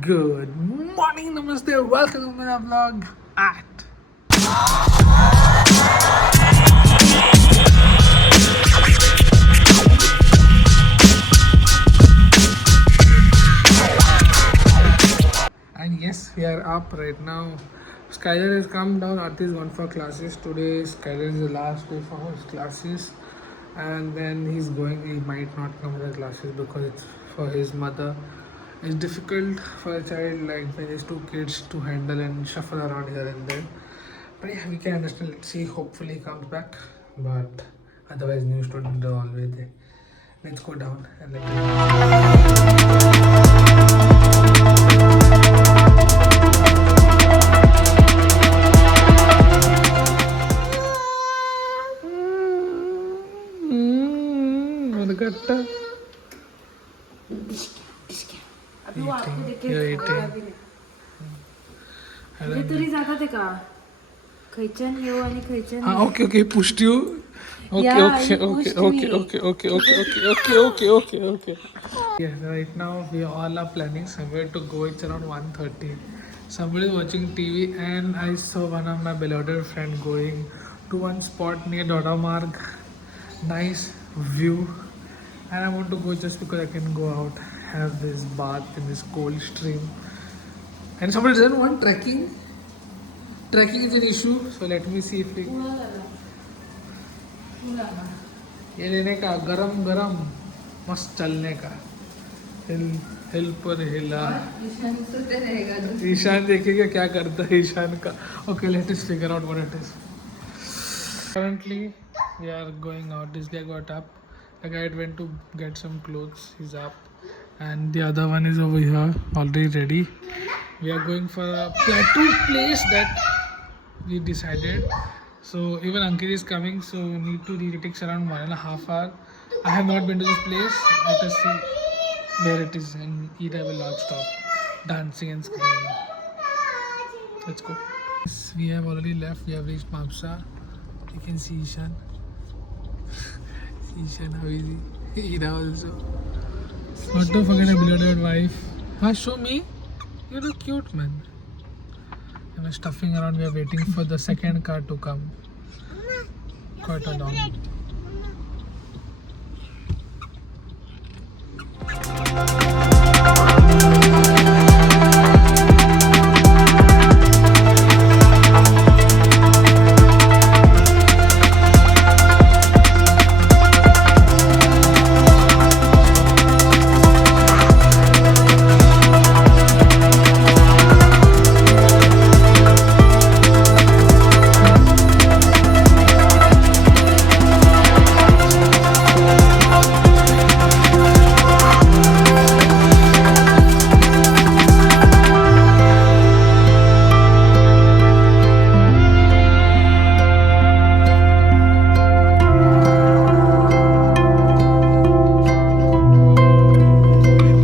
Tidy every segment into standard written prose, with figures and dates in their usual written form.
Good morning, namaste, welcome to my vlog at. And yes, we are up right now. Skylar has come down. Arti is gone for classes. Today, Skylar is the last day for his classes. And then he's going, he might not come to the classes because it's for his mother. It's difficult for a child like when there's two kids to handle and shuffle around here and there. But yeah, we can understand. Let's see. Hopefully, he comes back. But otherwise, new students are always there. Let's go down and गट्टा अभी वो आपको देख के You're खाया eating. भी नाही. तरी जाता ते का खैचन येऊ आणि खैचन हाँ okay okay pushed you. Okay Yeah, okay he okay pushed okay me. okay okay okay okay okay okay okay. Yeah, right now we all are planning somewhere to go. It's around 1:30. Somebody is watching TV and I saw one of my beloved friend going to one spot near Doda Marg. Nice view. And I want to go just because I can go out, have this bath in this cold stream. And somebody doesn't want trekking. Trekking is an issue, so let me see if we. ये लेने का गरम गरम मस्त चलने का हिल हिल पर हिला ईशान देखेगा क्या करता है ईशान का okay let us figure out what it is currently we are going out. This guy got up, the guy went to get some clothes, he's up, and the other one is over here already ready. We are going for a plateau place that we decided. So even Ankit is coming, so we need to reach. It takes around 1.5 hours. I have not been to this place. Let us see where it is and eat have a large stop, dancing and screaming. Let's go. Yes, we have already left. We have reached Mamsa. You can see Ishan. Ishan, how is he? Ira also. Not to forget a beloved wife. Huh, show me. You look cute, man. And we're stuffing around. We are waiting for the second car to come. Quite a long.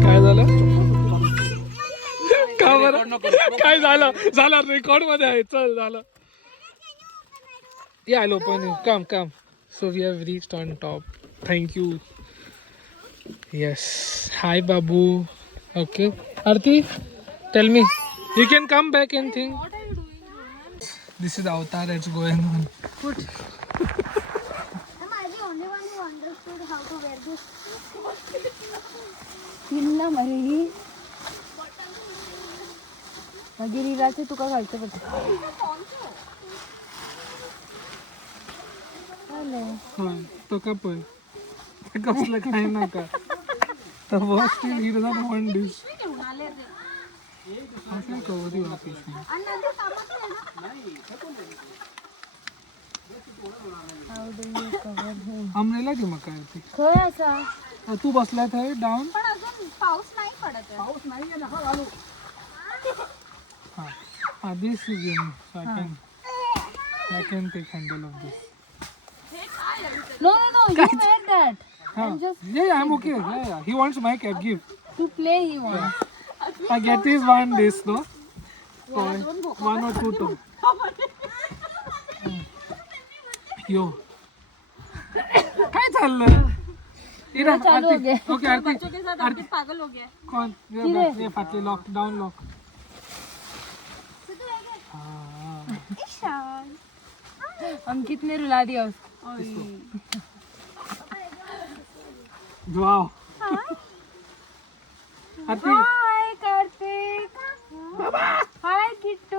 काय झालं का बरं काय झालं झालं record मध्ये आहे चल झालं या आलो पण come come so we have reached on top thank you yes hi Babu okay Aarti tell me you can come back an thing this is Avatar it's going on Am I the only one who understood how to wear this? ಇಲ್ಲ ಮರಿ मगिरीराचे तुका घालते पडते तो cup कसलं काय नका तर वॉस्ट ही डझंट वांट दिस असं कवरी वापिस आमनेला की मका आरती खय असा तू बसला आहे डाऊन पण अजून पाऊस नाही पडत आहे. पाऊस नाही आहे नका घालू हां हां this is so I can take handle of this. No, you wear that. I'm I'm okay. Yeah. He wants my cap. Give. To play he wants. I get this one this no. One or two too. Yo. काय चाललं इरा चालू हो गया। Okay आरती बच्चों के साथ आरती पागल हो गया। कौन ये फाटली लॉक डाउन लॉक हाँ ईशान अंकित ने रुला दिया उसको। Wow Aarti hi Kartik. Hi Kittu.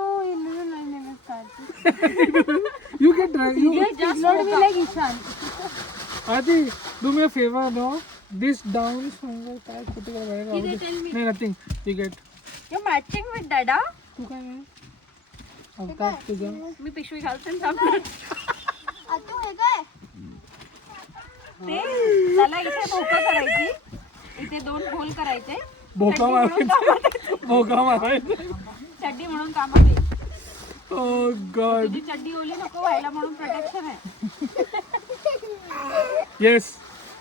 you can drive you Just ignored me like Ishaan. Aarti do me a favor no this down somewhere काय कुठे काय बाहेर राहू दे. नाही nothing you get You're matching with Dada. तू काय आहे अवतार तुझा मी पिशवी घालते ना सामने. आता हे काय ते त्याला इथे भोकं करायची. इथे 2 होल करायचे. भोका मारायचं भोका मारायचं चड्डी म्हणून कामात येईल. oh god तुझी चड्डी ओली नको व्हायला म्हणून प्रोटेक्शन आहे. yes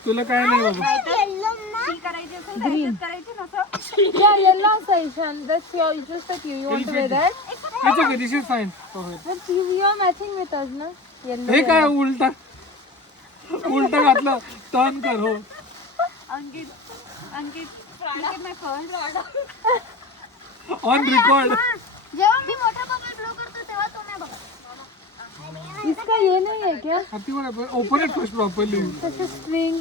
तुला काय नाही बाबा येल्लो सी करायची असेल तर ह्याच्यात करायची नसं. Yeah, yellow Ishan. That's your just like you. You want to wear that? it's okay this is fine go ahead But you are matching with us, na? Yellow. हे काय उलटा उलटा घातलं टर्न कर हो Ankit, my first. On record जेव्हा मी मोठा bubble blow करतो तेव्हा तो नाही बघत. इसका ये नहीं है क्या? आरती वर ओपन इट फर्स्ट प्रॉपर्ली जैसे string.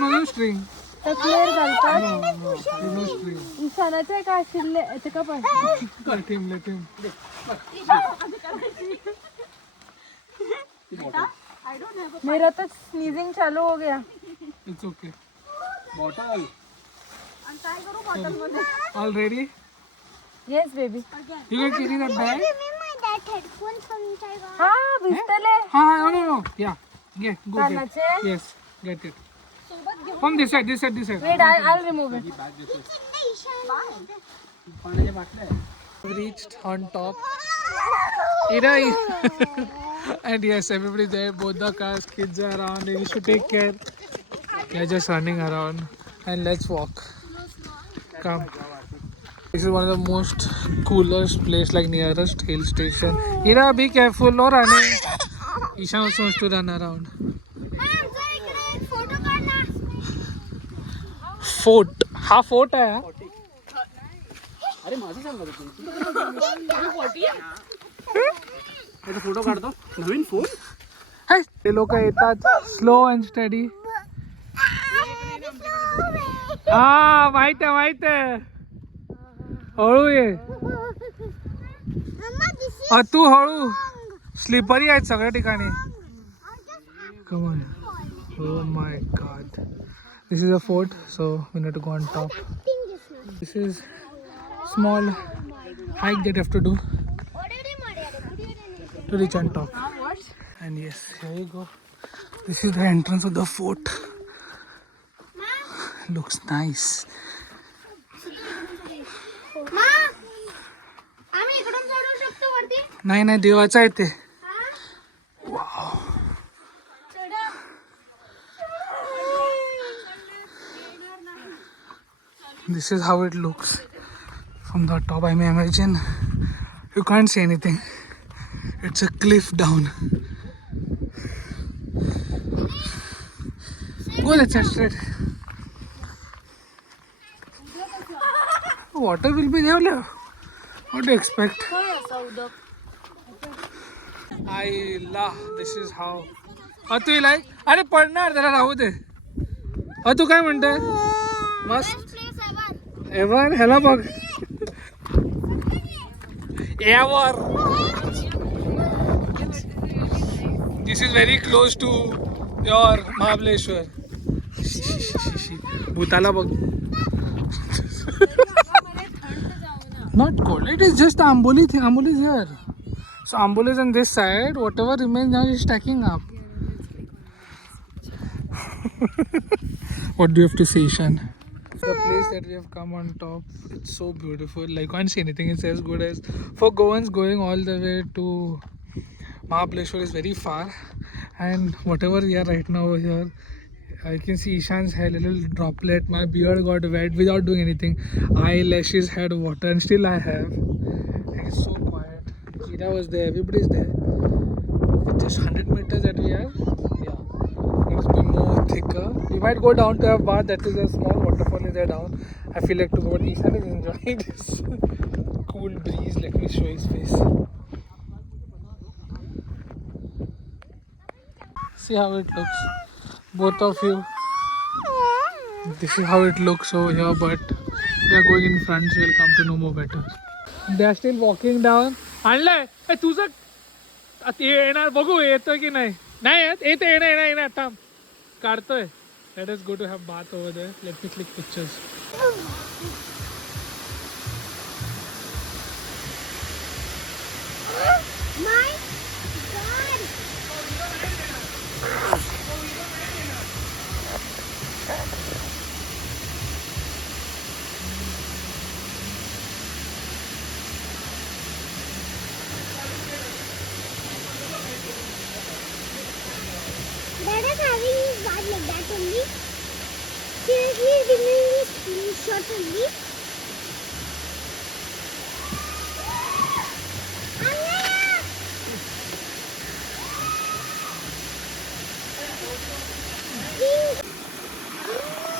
no string टकलेर घालतात. no string ईशानाचं का शिल्ले ते का पण. let him मेरा तो स्नीजिंग चालू हो गया. it's okay bottle all ready Yes, baby. you can carry that bag me my dad headphones from inside. हाँ भिजतले. ha no yeah get go get कानाचे. yes get it from this side Wait, I'll remove it. we reached on top Ira and yes everybody there both the cars kids are around you should take care they're just running around and let's walk come this is one of the most coolest place like nearest hill station Ira be careful no running Ishan also wants to run around photo काढना. fort हा fort आहे photo काढतो नवीन phone हाय ते लोक येतात slow and study हा माहित आहे हळू ये तू हळू स्लिपरी आहेत सगळ्या ठिकाणी come on oh my god this is a fort so we need to go on top this is small hike that you have to do to reach on top and yes here you go this is the entrance of the fort looks nice मा आम्ही इकडून चढू शकतो वरती. नाही देवाचं आहे ते this is how it looks from the top I may imagine you can't see anything it's a cliff down go let's head straight water will be there what do you expect आईला this is how तू like अरे पडणार त्याला राहू दे तू काय म्हणतोय मस्त ever ह्याला बघ ever this is very close to your Mahabaleshwar भूताला बघ not cold it is just Amboli Amboli is here so Amboli is on this side whatever remains now is stacking up what do you have to say Ishan the place that we have come on top it's so beautiful like can't see anything it's as good as for Goans going all the way to Mahabaleshwar is very far and whatever we are right now here I can see Ishan's hair little droplet my beard got wet without doing anything eyelashes had water and still I have it's so quiet Kira was there everybody's there it's just 100 meters that we are yeah it's been more thicker. We might go down to have bath. That is a small waterfall is there down. I feel like to go. But Ishan is enjoying this cool breeze. Let me show his face. See how it looks. Both of you. This is how it looks over here, but we are going in front, so you'll come to know more better. They are still walking down. आणलंय ए तुझं ते येणार बघू येतोय की नाही नाही येते येणार थांब काढतोय. Let us go to have bath over there. Let me click pictures. My God. Dad is having his bath like that only. Seriously, he's giving me screenshot only.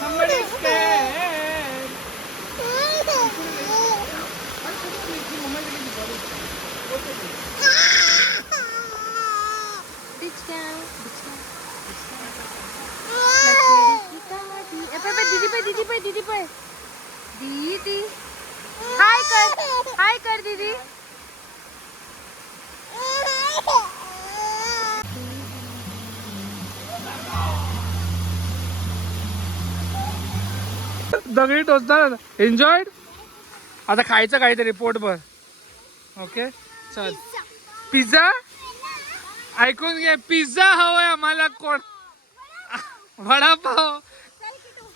Somebody's scared. Bitch cow. दीदी पे दीदी हाय कर दीदी. दगडी टोचणार. Enjoyed. आता खायचं काहीतरी पोटभर. ओके चल. पिझ्झा ऐकून घे. पिझ्झा हवंय आम्हाला. कोण वडापाव.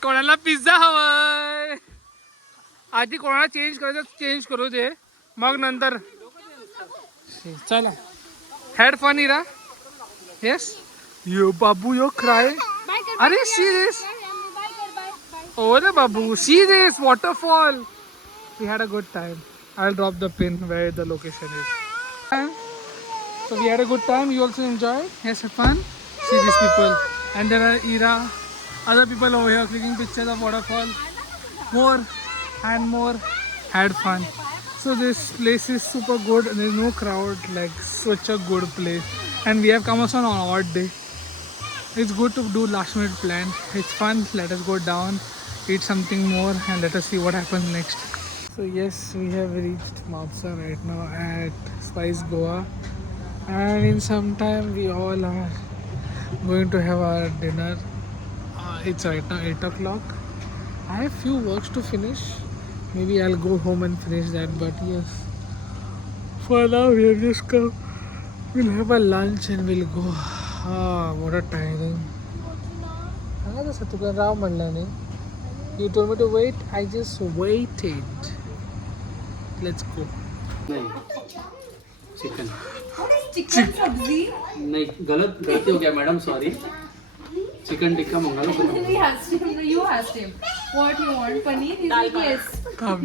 कोणाला पिझ्झा हवंय. आधी कोणाला चेंज करायचं चेंज करू दे मग नंतर. चला had fun Ira. Yes yo Babu yo cry. अरे see this. Oh the babu, see this waterfall. We had a good time. I'll drop the pin where the location is. So we had a good time. You also enjoyed? Yes, had fun. See these people, and there are Ira, other people over here clicking pictures of waterfall. More and more. Had fun. So this place is super good. And there's no crowd. Like such a good place. And we have come also on an odd day. It's good to do last minute plan. It's fun. Let us go down. Eat something more and let us see what happens next. So yes, we have reached Mapsa right now at Spice Goa, and in some time we all are going to have our dinner. It's right now 8 o'clock. I have few works to finish. Maybe I'll go home and finish that, but yes, for now we have just come. We'll have a lunch and we'll go. What a tiring. सांगा तसं तुका राव म्हणला नाही. You told me to wait. I just waited. Let's go. नहीं chicken chicken सब्जी. नहीं गलती हो गया मैडम सॉरी. चिकन टिक्का मंगा लो. You asked him. What you want? Paneer? He's like yes. Come.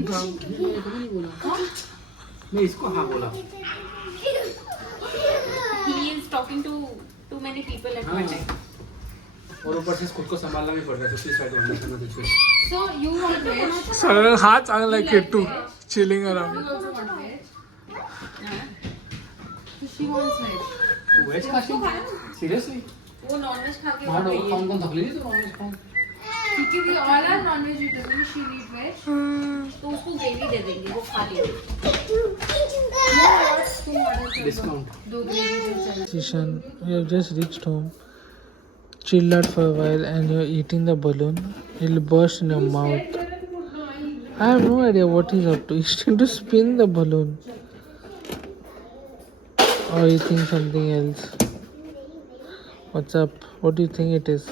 मैं इसको हाँ बोला. He is talking to too many people at one time. और ऊपर से खुद को संभालना भी पड़ रहा है. दूसरी साइड वरना करना कुछ. So you want veg? सरळ हा चांगला Kittu chilling around. You also want veg? So she wants veg. Veg खाती सीरियसली. वो non-veg खा के हाँ हो गई है. कौन थकली थी तो नॉनवेज खाऊं. क्योंकि we all are non-vegetarian. She eat veg. तो उसको ग्रेवी दे देंगे वो खा लेगी. डिस्काउंट. दो gravy. Shishan, you have just reached home. Chilled out for a while and you're eating the balloon. It'll burst in your mouth. I have no idea what he's up to. He's trying to spin the balloon. Or you think something else. What's up? What do you think it is?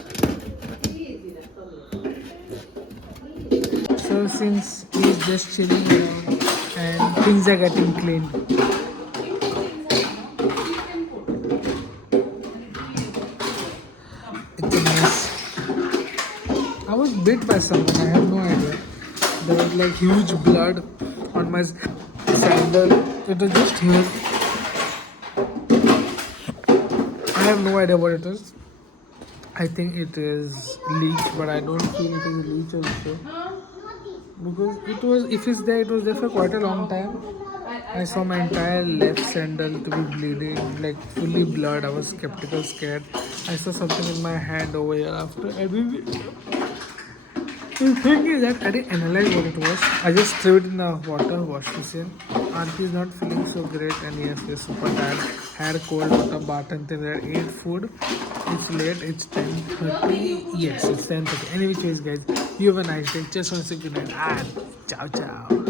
So since he's just chilling around and things are getting cleaned. It's a mess. I was bit by someone. I have no idea. There was like huge blood on my sandal. It was just here. I have no idea what it is. I think it is leech, but I don't feel it is leech also. Because it was, if it's there, it was there for quite a long time. I saw my entire left sandal to be bleeding, like fully blood. I was skeptical, scared. I saw something in my hand over here after. I didn't. The thing is that I didn't analyze what it was. I just threw it in the water, washed this in. Auntie is not feeling so great, and yes, we're super tired. Had cold water bath and then I ate food. It's late, it's 10:30. Yes, it's 10:30. Anyway, guys, you have a nice day. Just want to say good night and ciao ciao.